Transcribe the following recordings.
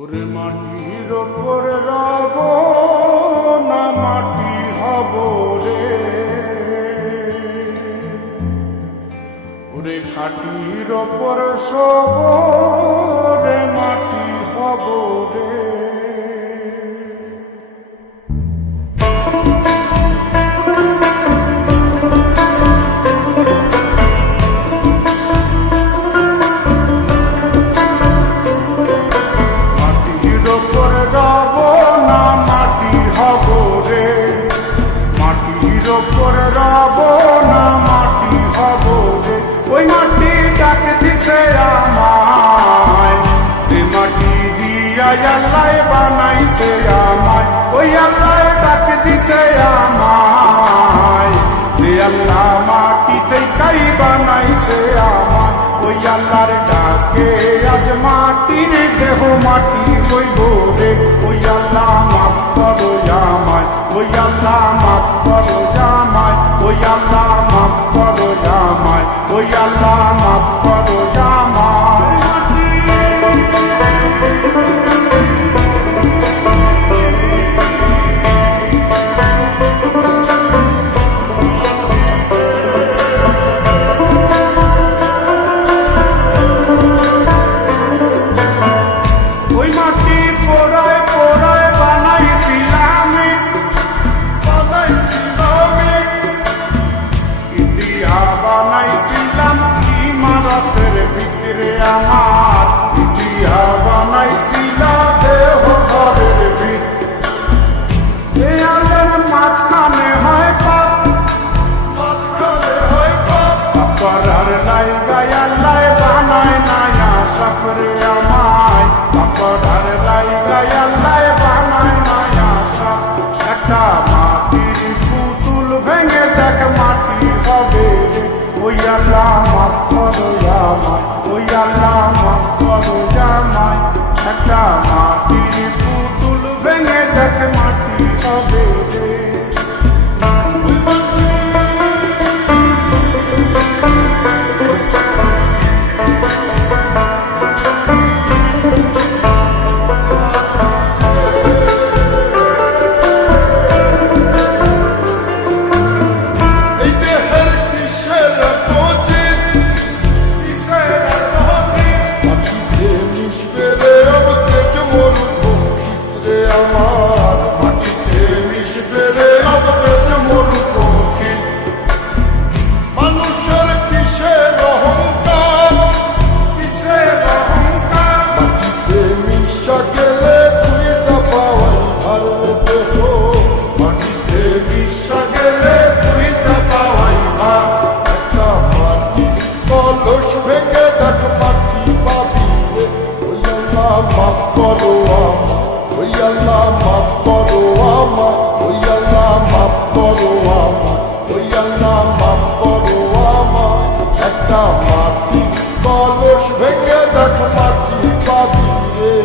ওরে মাটির ওপর রব না মাটি হব রে, ওরে খাটির ওপর সব রে মাটি হব রে। ওই মাটি ডাক দিছে আমায়, সে মাটি দিয়া আল্লাহ বানাইছে আমায়। ওই আল্লাহ ডাক দিছে আমায়, সে আল্লাহ মাটি থেকেই বানাইছে আমায়। ওই আল্লাহর ডাকে আজ মাটির দেহ মাটি হইব রে। ওই আল্লাহ মাফ করো আমায়, ওই আল্লাহ মাফ করো আমায়, ওই আল্লাহ মাফ করো আমায়, ওই আল্লাহ মাফ করো আমায়। ওই মাটি পোড়ায় পোড়ায় বানাইছিলাম, ইন্ডিয়া বানাইছিলাম ইমারতের ভিতরে আমার, ইন্ডিয়া বানাইছিল দেহ ঘরের ভিতরে। আলের মাঝখানে হয় পাপ, মাঝখানে হয় পাপ, পাপার লাই গায়াল্লাই বানায় নায়া সাপরে আমায়, পাপার লাই গায়াল্লাই বানায় নায়া সাপ। একটা মাটির পুতুল ভেঙে দেখ মাটি হবে রে। ওই আল্লাহ মাফ করো আমায়, ওই আল্লাহ মাফ করো আমায়। একটা মাটির পুতুল ভেঙে দেখ মাটি হবে রে। মাফ করো আমায়, ওই আল্লাহ মাফ করো আমায়, ওই আল্লাহ মাফ করো আমায়, ওই আল্লাহ মাফ করো আমায়। একটা মাটি কলস ভেঙে দেখ মাটি পাবি রে।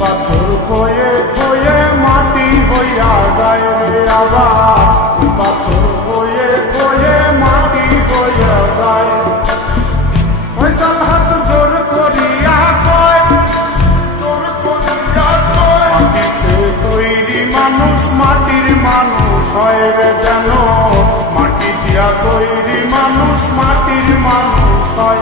পাথর খয়ে খয়ে মাটি হইয়া যায় রে আবার, পাথর খয়ে খয়ে মাটি হইয়া যায়। ফয়সাল হাত জোর করিয়া কয়, জোর করিয়া কয়, মাটিতে তৈরি মানুষ মাটির মানুষ হয় রে যেন। মাটি দিয়া তৈরি মানুষ মাটির মানুষ হয়।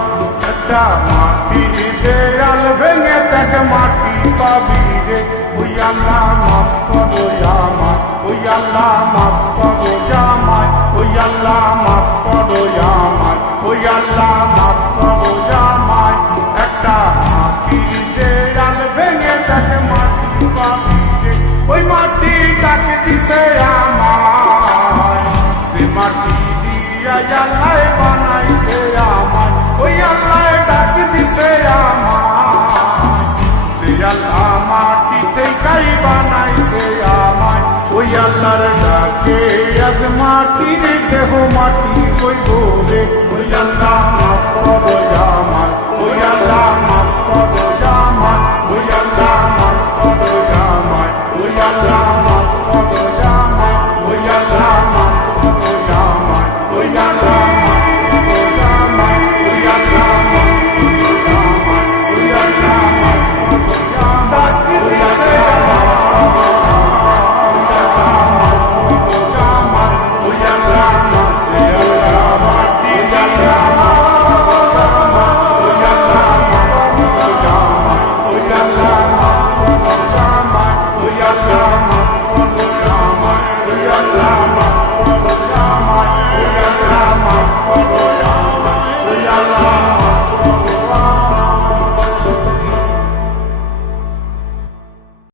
একটা মাটির দেয়াল ভেঙে দেখ মাটি পাবি রে। ওই আল্লাহ মাফ করো আমায়, ওই আল্লাহ মাফ করো আমায়, ওই আল্লাহ মাফ করো আমায়, ওই আল্লাহ মাফ করো আমায়। একটা মাটির দেয়াল ভেঙে দেখ মাটি পাবি রে। ওই মাটি ডাক দিছে আমায়, সে মাটি দিয়া আল্লাহ বানাইছে আমায়। ওই আল্লাহ ডাক দিছে আমায়, সে আল্লাহ মাটি থেকেই বানাইছে আমায়। ওই আল্লাহর ডাকে মাটির দেহ মাটি হইব রে ওই আল্লাহ